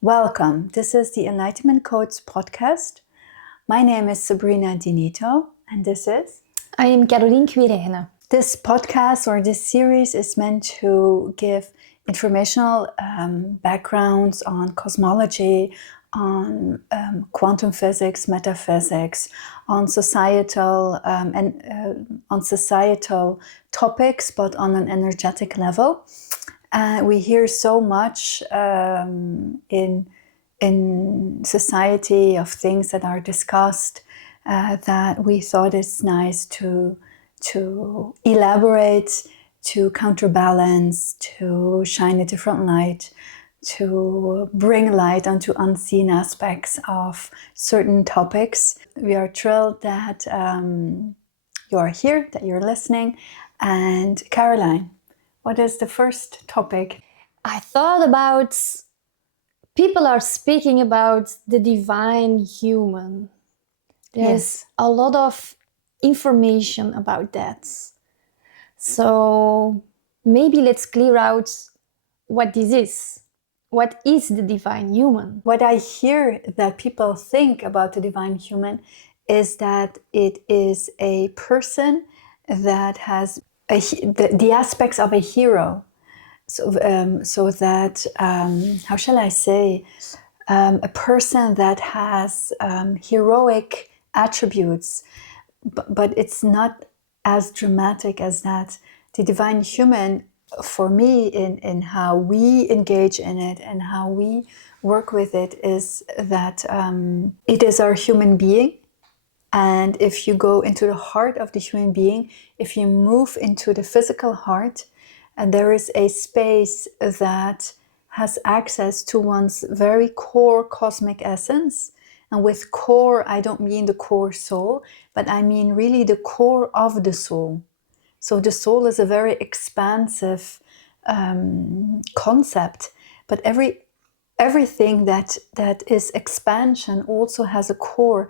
Welcome. This is the Enlightenment Codes podcast. My name is Sabrina Nitto, and this is... I am Quirynen. This podcast or this series is meant to give informational backgrounds on cosmology, on quantum physics, metaphysics, on societal on societal topics, but on an energetic level. We hear so much in society of things that are discussed that we thought it's nice to elaborate, to counterbalance, to shine a different light, to bring light onto unseen aspects of certain topics. We are thrilled that you are here, that you're listening. And Caroline, what is the first topic? I thought about people are speaking about the divine human. There's a lot of information about that. So maybe let's clear out what this is. What is the divine human? What I hear that people think about the divine human is that it is a person that has the aspects of a hero. So that, how shall I say, a person that has heroic attributes, but it's not as dramatic as that. The divine human, for me, in how we engage in it and how we work with it, is that it is our human being. And if you go into the heart of the human being, if you move into the physical heart, and there is a space that has access to one's very core cosmic essence. And with core, I don't mean the core soul, but I mean really the core of the soul. So the soul is a very expansive concept, but everything that is expansion also has a core.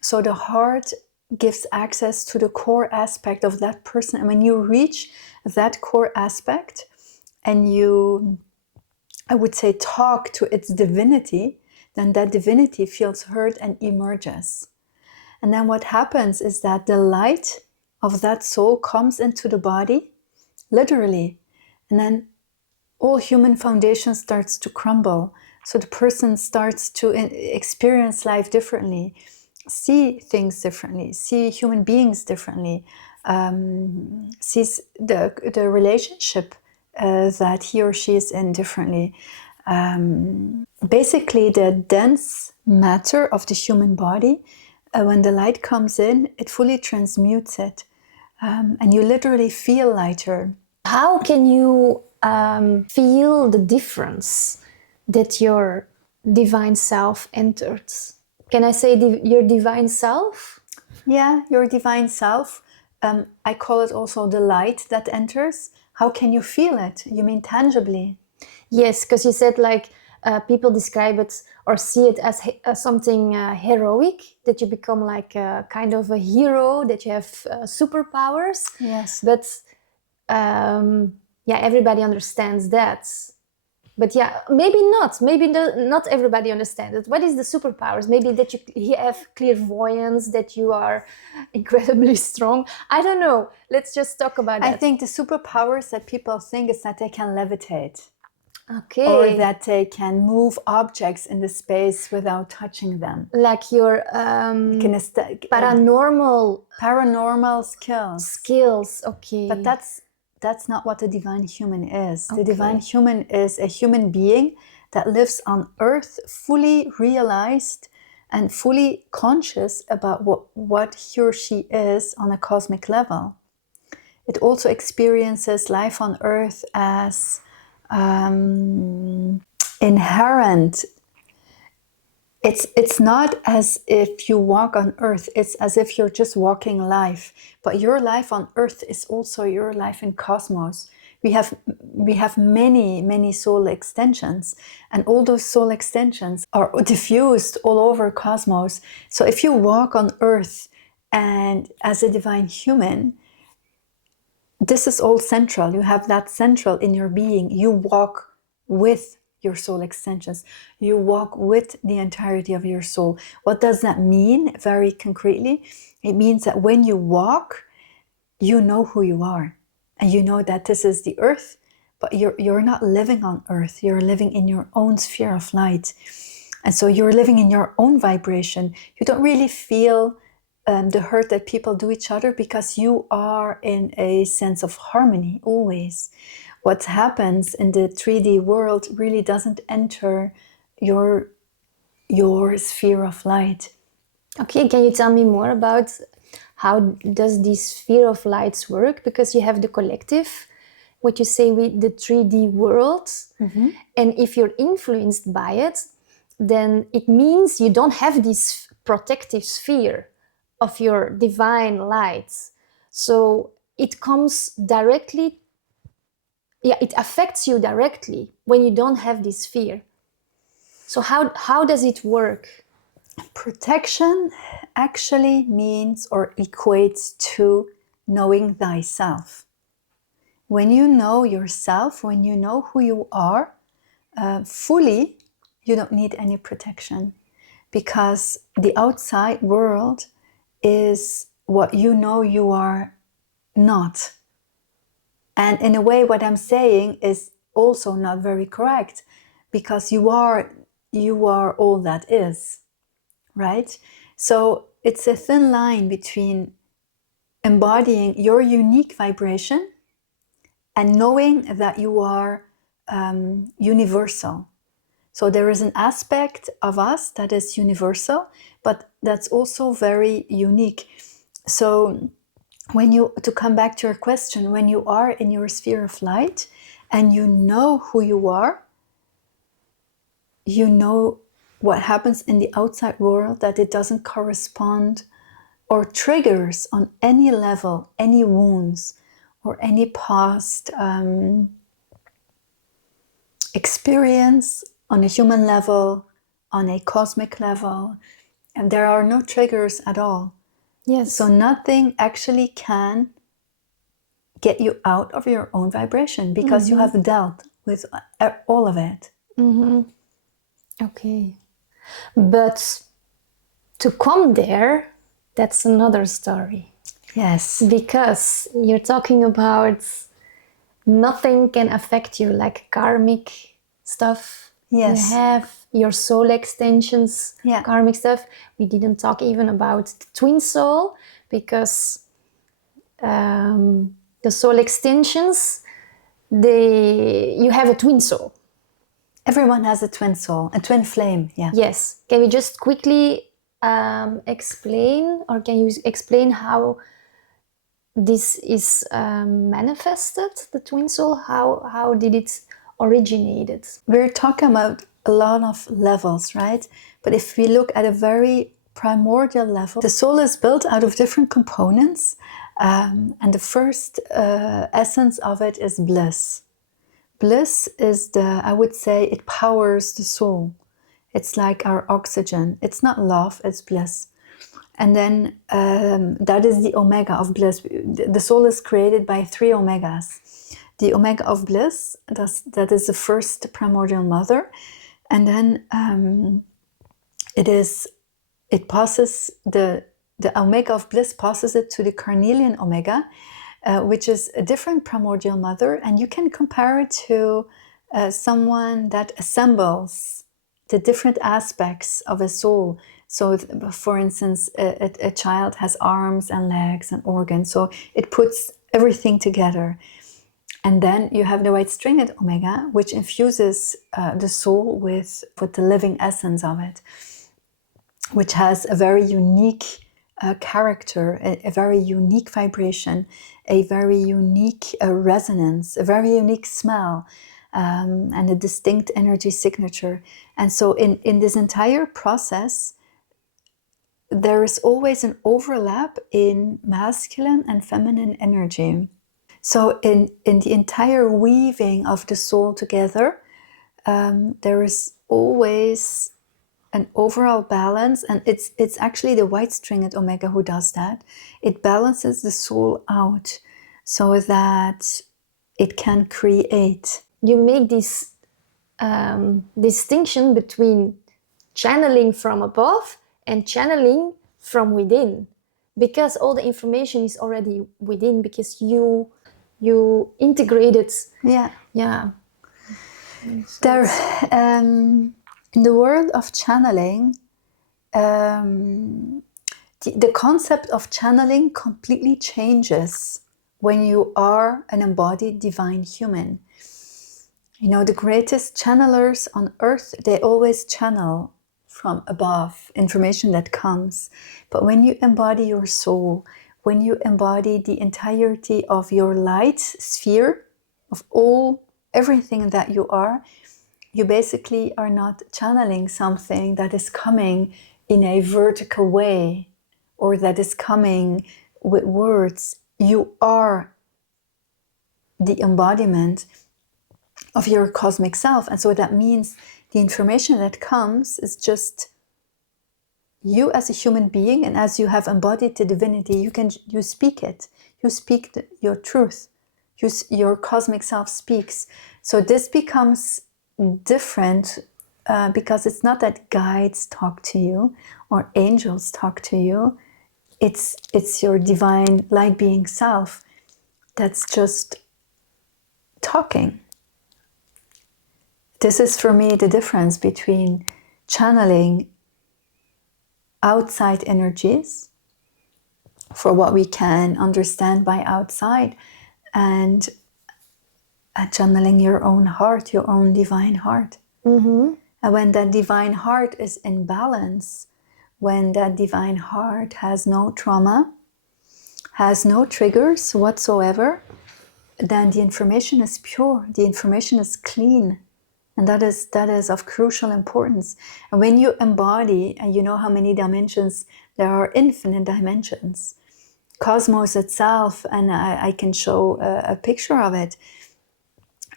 So the heart gives access to the core aspect of that person. And when you reach that core aspect and you, I would say, talk to its divinity, then that divinity feels heard and emerges. And then what happens is that the light of that soul comes into the body, literally. And then all human foundation starts to crumble. So the person starts to experience life differently, see things differently, see human beings differently, sees the relationship that he or she is in differently. Basically, the dense matter of the human body, when the light comes in, it fully transmutes it. And you literally feel lighter. How can you feel the difference that your divine self entered? Can I say your divine self? Yeah, your divine self. I call it also the light that enters. How can you feel it? You mean tangibly? Yes, because you said people describe it or see it as something heroic, that you become like a kind of a hero, that you have superpowers. Yes. But everybody understands that. But maybe not. Maybe not everybody understands it. What is the superpowers? Maybe that you have clairvoyance, that you are incredibly strong. I don't know. Let's just talk about that. I think the superpowers that people think is that they can levitate. Okay. Or that they can move objects in the space without touching them. Like your paranormal skills. Skills, okay. But that's not what the divine human is. Okay. The divine human is a human being that lives on earth, fully realized and fully conscious about what he or she is on a cosmic level. It also experiences life on earth as inherent. It's not as if you walk on earth, it's as if you're just walking life. But your life on earth is also your life in cosmos. We have many soul extensions, and all those soul extensions are diffused all over cosmos. So if you walk on earth and as a divine human, this is all central. You have that central in your being. You walk with your soul extensions. You walk with the entirety of your soul. What does that mean very concretely? It means that when you walk, you know who you are. And you know that this is the earth, but you're not living on earth. You're living in your own sphere of light. And so you're living in your own vibration. You don't really feel the hurt that people do each other because you are in a sense of harmony always. What happens in the 3D world really doesn't enter your sphere of light. Okay, can you tell me more about how does this sphere of lights work? Because you have the collective, what you say with the 3D world, and if you're influenced by it, then it means you don't have this protective sphere of your divine light. So it comes directly, it affects you directly when you don't have this sphere. So how does it work? Protection actually means or equates to knowing thyself. When you know yourself, when you know who you are fully, you don't need any protection, because the outside world is what you know you are not. And in a way, what I'm saying is also not very correct, because you are all that is, right? So it's a thin line between embodying your unique vibration and knowing that you are universal. So there is an aspect of us that is universal, but that's also very unique. So to come back to your question, when you are in your sphere of light and you know who you are, you know what happens in the outside world, that it doesn't correspond or triggers on any level, any wounds or any past experience on a human level, on a cosmic level, and there are no triggers at all. Yes. So nothing actually can get you out of your own vibration, because you have dealt with all of it. Okay. But to come there, that's another story. Yes. Because you're talking about nothing can affect you, like karmic stuff. Yes. You have your soul extensions, karmic stuff. We didn't talk even about the twin soul, because the soul extensions, you have a twin soul. Everyone has a twin soul, a twin flame. Yeah. Yes. Can you just quickly explain, or can you explain how this is manifested, the twin soul? How did it originated? We're talking about a lot of levels, right? But if we look at a very primordial level, the soul is built out of different components, and the first essence of it is bliss. Bliss is I would say, it powers the soul. It's like our oxygen. It's not love, it's bliss. And then that is the omega of bliss. The soul is created by 3 omegas. The omega of bliss, that is the first primordial mother. And then it passes, the omega of bliss passes it to the carnelian omega, which is a different primordial mother. And you can compare it to someone that assembles the different aspects of a soul. So, for instance, a child has arms and legs and organs. So it puts everything together. And then you have the white stringed omega, which infuses the soul with the living essence of it, which has a very unique character, a very unique vibration, a very unique resonance, a very unique smell, and a distinct energy signature. And so in this entire process, there is always an overlap in masculine and feminine energy. So in the entire weaving of the soul together, there is always an overall balance, and it's actually the white stringed omega who does that. It balances the soul out so that it can create. You make this distinction between channeling from above and channeling from within, because all the information is already within, because you integrated. Yeah. Yeah. There, in the world of channeling, the concept of channeling completely changes when you are an embodied divine human. You know, the greatest channelers on earth, they always channel from above information that comes. But when you embody your soul, when you embody the entirety of your light sphere, of everything that you are, you basically are not channeling something that is coming in a vertical way or that is coming with words. You are the embodiment of your cosmic self. And so that means the information that comes is just you as a human being, and as you have embodied the divinity, you speak it. You speak your truth. Your cosmic self speaks. So this becomes different because it's not that guides talk to you or angels talk to you. It's your divine light being self that's just talking. This is for me the difference between channeling outside energies for what we can understand by outside, and channeling your own heart, your own divine heart. Mm-hmm. And when that divine heart is in balance, when that divine heart has no trauma, has no triggers whatsoever, then the information is pure, the information is clean. And that is of crucial importance. And when you embody, and you know how many dimensions, there are infinite dimensions. Cosmos itself, and I can show a picture of it,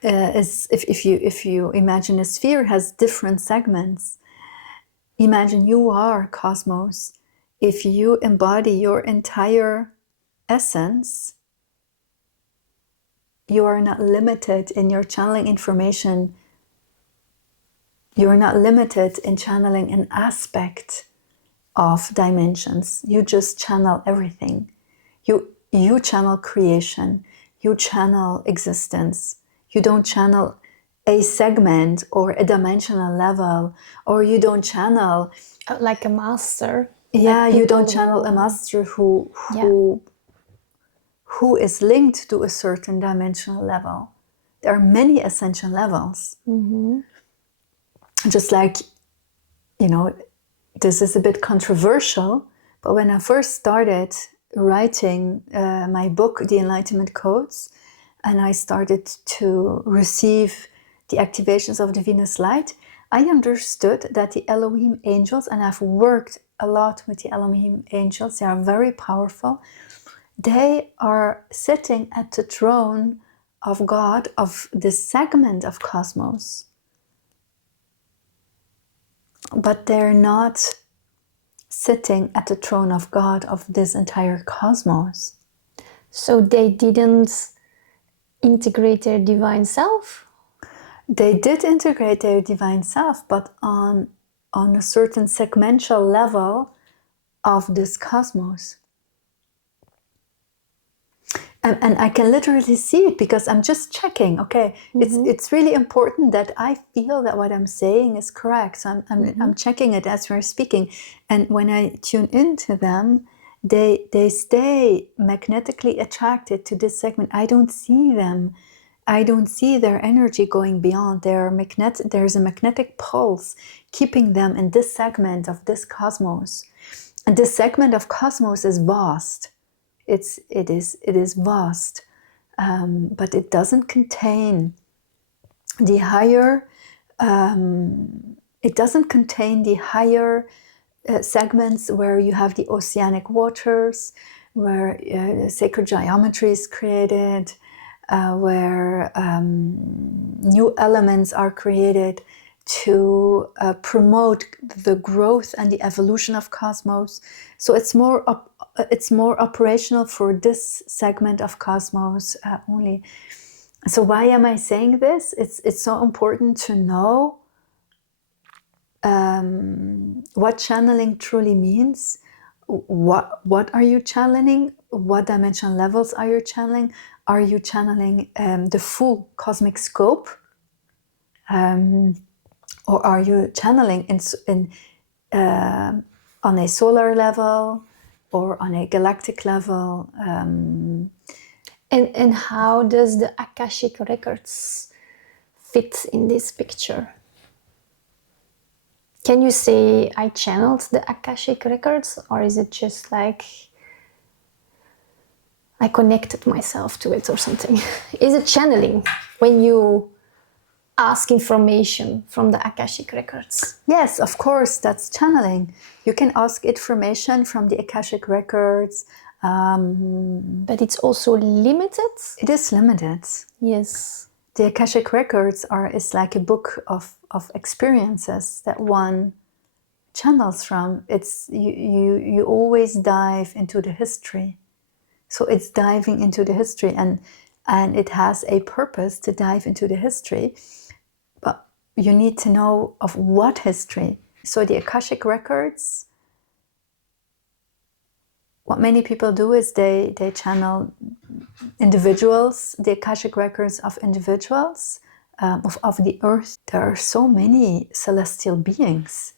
is if you imagine a sphere has different segments. Imagine you are cosmos. If you embody your entire essence, you are not limited in your channeling information. You are not limited in channeling an aspect of dimensions. You just channel everything. You channel creation. You channel existence. You don't channel a segment or a dimensional level, or you don't channel Like a master. yeah, like you don't people channel a master who Yeah. who is linked to a certain dimensional level. There are many ascension levels. Mm-hmm. Just like, you know, this is a bit controversial, but when I first started writing my book, The Enlightenment Codes, and I started to receive the activations of the Venus light, I understood that the Elohim angels, and I've worked a lot with the Elohim angels, they are very powerful. They are sitting at the throne of God, of this segment of cosmos. But they're not sitting at the throne of God of this entire cosmos. So they didn't integrate their divine self? They did integrate their divine self, but on a certain segmental level of this cosmos. And I can literally see it because I'm just checking. Okay, it's really important that I feel that what I'm saying is correct. So I'm checking it as we're speaking, and when I tune into them, they stay magnetically attracted to this segment. I don't see them. I don't see their energy going beyond. There's a magnetic pulse keeping them in this segment of this cosmos, and this segment of cosmos is vast. It is vast, but it doesn't contain the higher. It doesn't contain the higher segments where you have the oceanic waters, where sacred geometry is created, where new elements are created to promote the growth and the evolution of cosmos. So it's more operational for this segment of cosmos only. So why am I saying this? It's so important to know what channeling truly means. What are you channeling? What dimensional levels are you channeling? Are you channeling the full cosmic scope? Or are you channeling on a solar level or on a galactic level? And how does the Akashic records fit in this picture? Can you say I channeled the Akashic records, or is it just like I connected myself to it or something? Is it channeling when you ask information from the Akashic records? Yes, of course, that's channeling. You can ask information from the Akashic records. But it's also limited? It is limited. Yes. The Akashic records is like a book of experiences that one channels from. It's you always dive into the history. So it's diving into the history, and it has a purpose to dive into the history. But you need to know of what history. So the Akashic records, what many people do is they channel individuals, the Akashic records of individuals, of the earth. There are so many celestial beings.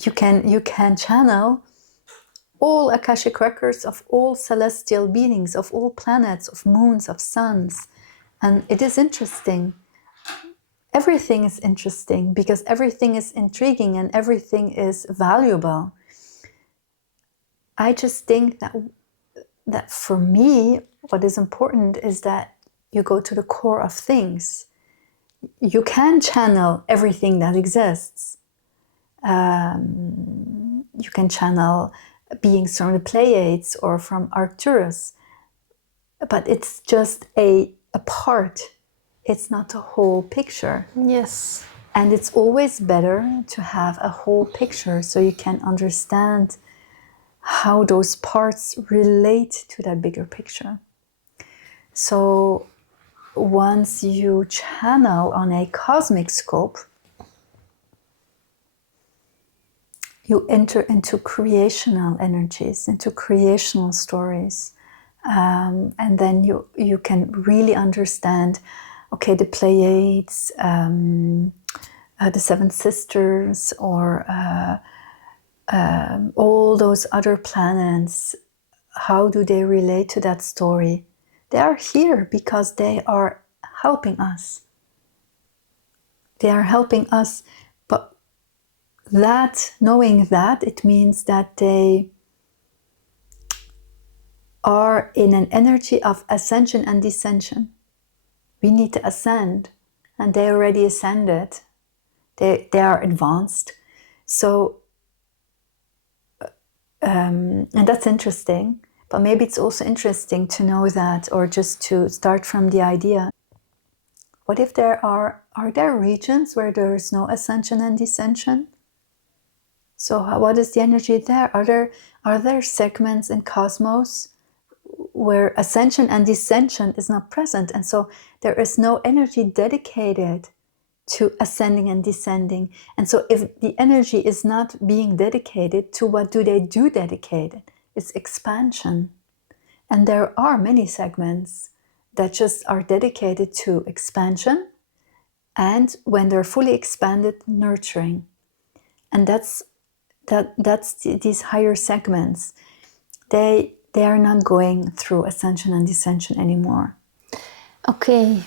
You can channel all Akashic records of all celestial beings, of all planets, of moons, of suns. And it is interesting. Everything is interesting because everything is intriguing and everything is valuable. I just think that for me, what is important is that you go to the core of things. You can channel everything that exists. You can channel beings from the Pleiades or from Arcturus, but it's just a part. It's not a whole picture. Yes. And it's always better to have a whole picture so you can understand how those parts relate to that bigger picture. So once you channel on a cosmic scope, you enter into creational energies, into creational stories. And then you can really understand, okay, the Pleiades, the Seven Sisters, or all those other planets, how do they relate to that story? They are here because they are helping us. They are helping us, but knowing that, it means that they are in an energy of ascension and descension. We need to ascend, and they already ascended. They are advanced. So, and that's interesting. But maybe it's also interesting to know that, or just to start from the idea. What if are there regions where there is no ascension and descension? So what is the energy there? Are there segments in cosmos where ascension and descension is not present, and so there is no energy dedicated to ascending and descending? And so if the energy is not being dedicated to what do they do dedicated? It's expansion. And there are many segments that just are dedicated to expansion, and when they're fully expanded, nurturing. And that's these higher segments. They are not going through ascension and descension anymore. Okay.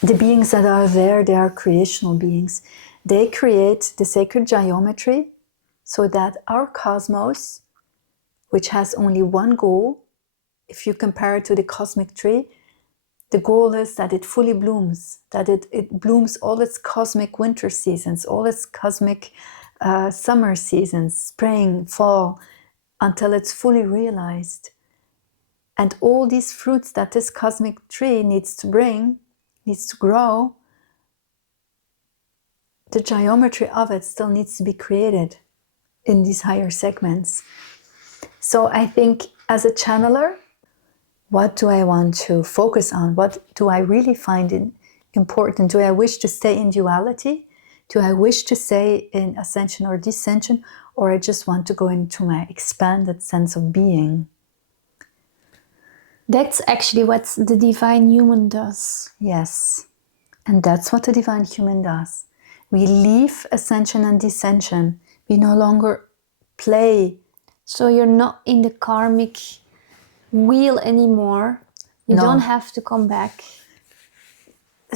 The beings that are there, they are creational beings. They create the sacred geometry so that our cosmos, which has only one goal, if you compare it to the cosmic tree, the goal is that it fully blooms, that it blooms all its cosmic winter seasons, all its cosmic summer seasons, spring, fall, until it's fully realized. And all these fruits that this cosmic tree needs to bring, needs to grow, the geometry of it still needs to be created in these higher segments. So I think as a channeler, What do I want to focus on? What do I really find important? Do I wish to stay in duality? Do I wish to stay in ascension or descension? Or I just want to go into my expanded sense of being? That's actually what the divine human does. Yes. And that's what the divine human does. We leave ascension and descension. We no longer play. So you're not in the karmic wheel anymore. You No. don't have to come back.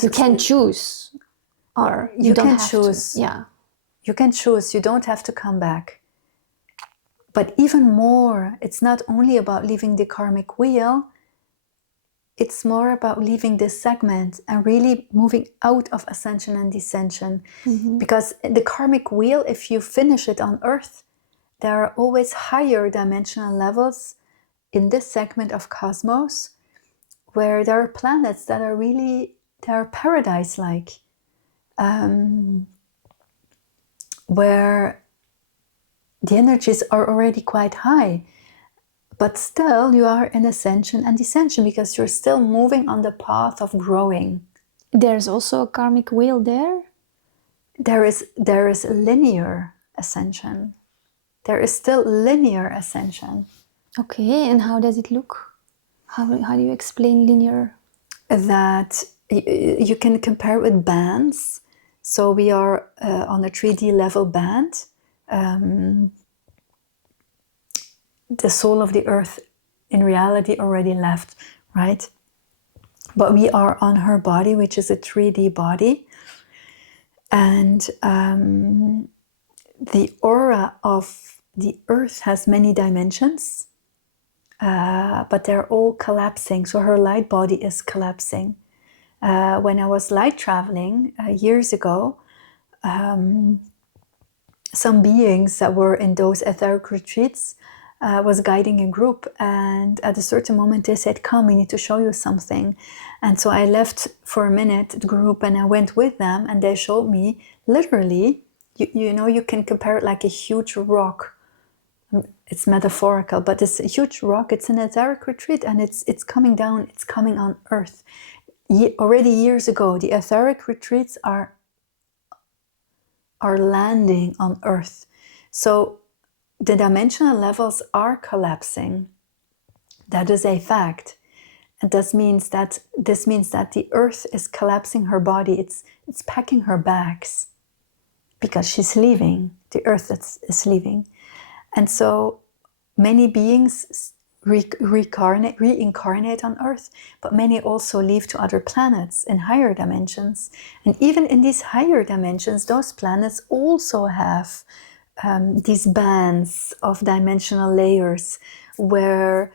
You can choose. Or You don't can have choose. to. Yeah. You can choose. You don't have to come back. But even more, it's not only about leaving the karmic wheel, it's more about leaving this segment and really moving out of ascension and descension. Because the karmic wheel, if you finish it on Earth, there are always higher dimensional levels in this segment of cosmos where there are planets that are really, they are paradise-like, where the energies are already quite high. But still, you are in ascension and descension because you're still moving on the path of growing. There's also a karmic wheel there? There is linear ascension. There is still linear ascension. Okay, and how does it look? How do you explain linear? That you can compare with bands. So we are on a 3D level band. The soul of the earth in reality already left, right? But we are on her body, which is a 3D body. And the aura of the earth has many dimensions, but they're all collapsing. So her light body is collapsing. When I was light traveling years ago, some beings that were in those etheric retreats was guiding a group, and at a certain moment they said, come, we need to show you something. And so I left for a minute the group and I went with them, and they showed me literally, you know, you can compare it like a huge rock. It's metaphorical, but it's a huge rock. It's an etheric retreat, and it's coming down, it's coming on earth. Already years ago, the etheric retreats are landing on earth. So the dimensional levels are collapsing. That is a fact. And this means that the earth is collapsing her body. It's packing her bags because she's leaving. The earth is leaving. And so many beings reincarnate on earth, but many also leave to other planets in higher dimensions. And even in these higher dimensions, those planets also have these bands of dimensional layers where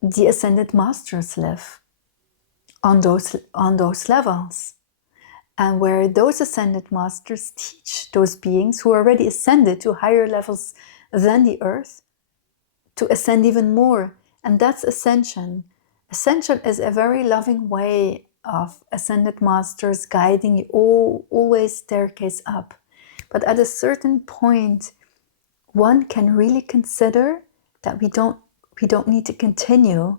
the ascended masters live on those levels, and where those ascended masters teach those beings who already ascended to higher levels than the earth to ascend even more. And that's ascension. Ascension is a very loving way of ascended masters guiding you always staircase up. But at a certain point, one can really consider that we don't need to continue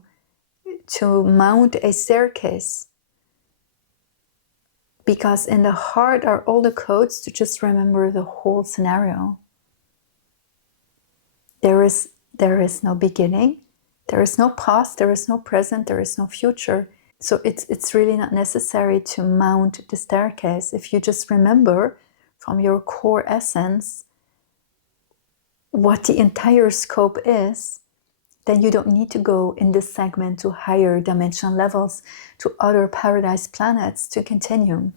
to mount a staircase, because in the heart are all the codes to just remember the whole scenario. There is no beginning, there is no past, there is no present, there is no future. So it's really not necessary to mount the staircase. If you just remember from your core essence what the entire scope is, then you don't need to go in this segment to higher dimensional levels, to other paradise planets to continue.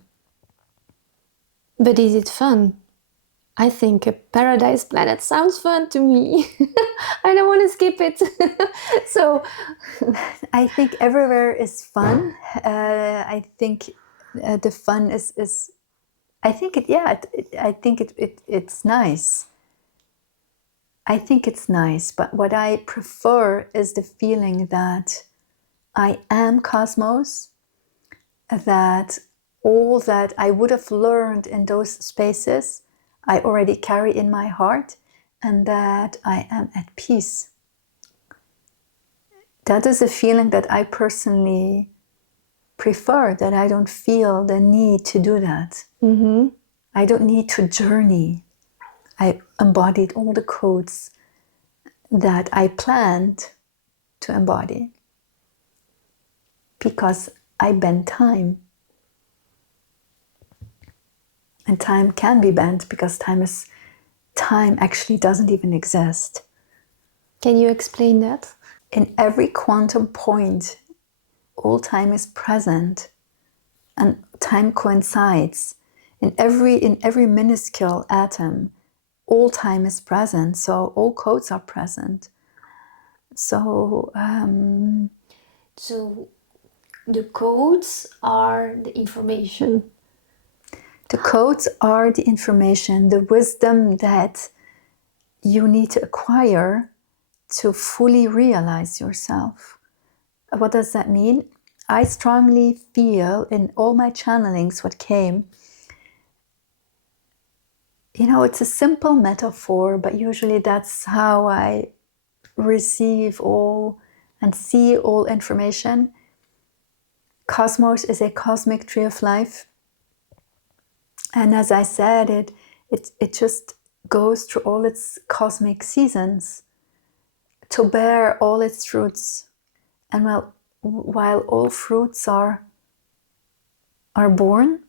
But is it fun? I think a paradise planet sounds fun to me. I don't want to skip it. So I think everywhere is fun. I think the fun is I think it's nice. I think it's nice, but what I prefer is the feeling that I am cosmos, that all that I would have learned in those spaces, I already carry in my heart, and that I am at peace. that is a feeling that I personally prefer, that I don't feel the need to do that. I don't need to journey. I embodied all the codes that I planned to embody because I bend time. And time can be bent because time actually doesn't even exist. Can you explain that? In every quantum point, all time is present and time coincides. In every minuscule atom, all time is present, so all codes are present. So So the codes are the information. the codes are the information, the wisdom that you need to acquire to fully realize yourself. What does that mean? I strongly feel in all my channelings what came, it's a simple metaphor, but usually that's how I receive all and see all information. Cosmos is a cosmic tree of life. And as I said, it just goes through all its cosmic seasons to bear all its fruits. And while all fruits are born,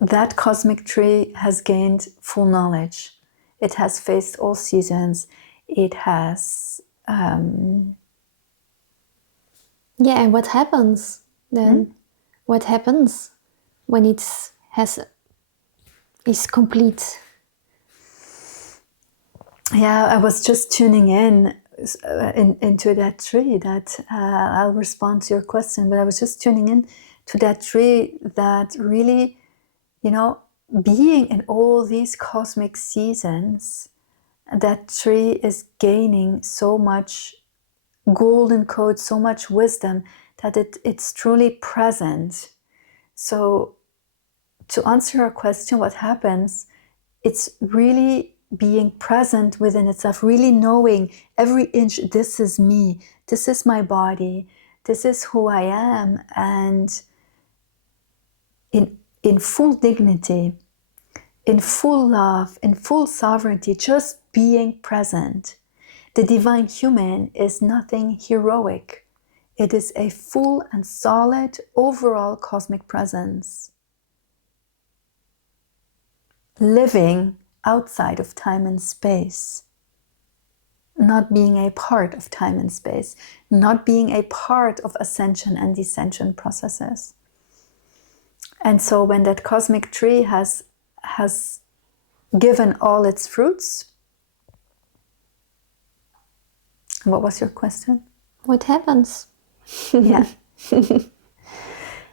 that cosmic tree has gained full knowledge. It has faced all seasons. It has... Yeah, and what happens then? What happens when it is complete? Yeah, I was just tuning into that tree that I'll respond to your question, but I was just tuning in to that tree that really, being in all these cosmic seasons, that tree is gaining so much golden code, so much wisdom that it's truly present. So to answer your question, what happens, it's really being present within itself, really knowing every inch, this is me, this is my body, this is who I am, and in full dignity, in full love, in full sovereignty, just being present. The divine human is nothing heroic. It is a full and solid overall cosmic presence, living outside of time and space, not being a part of time and space, not being a part of ascension and descension processes. And so when that cosmic tree has given all its fruits, what was your question? What happens? Yeah.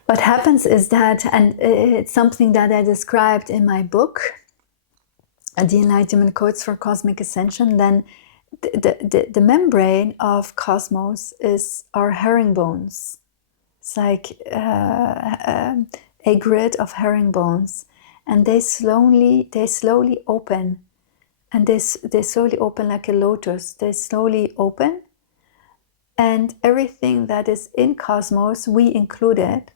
What happens is that, and it's something that I described in my book, The Enlightenment Codes for Cosmic Ascension, then the membrane of cosmos is our herringbones. It's like a grid of herringbones, and they slowly open, and they slowly open like a lotus. They slowly open, and everything that is in cosmos, we included,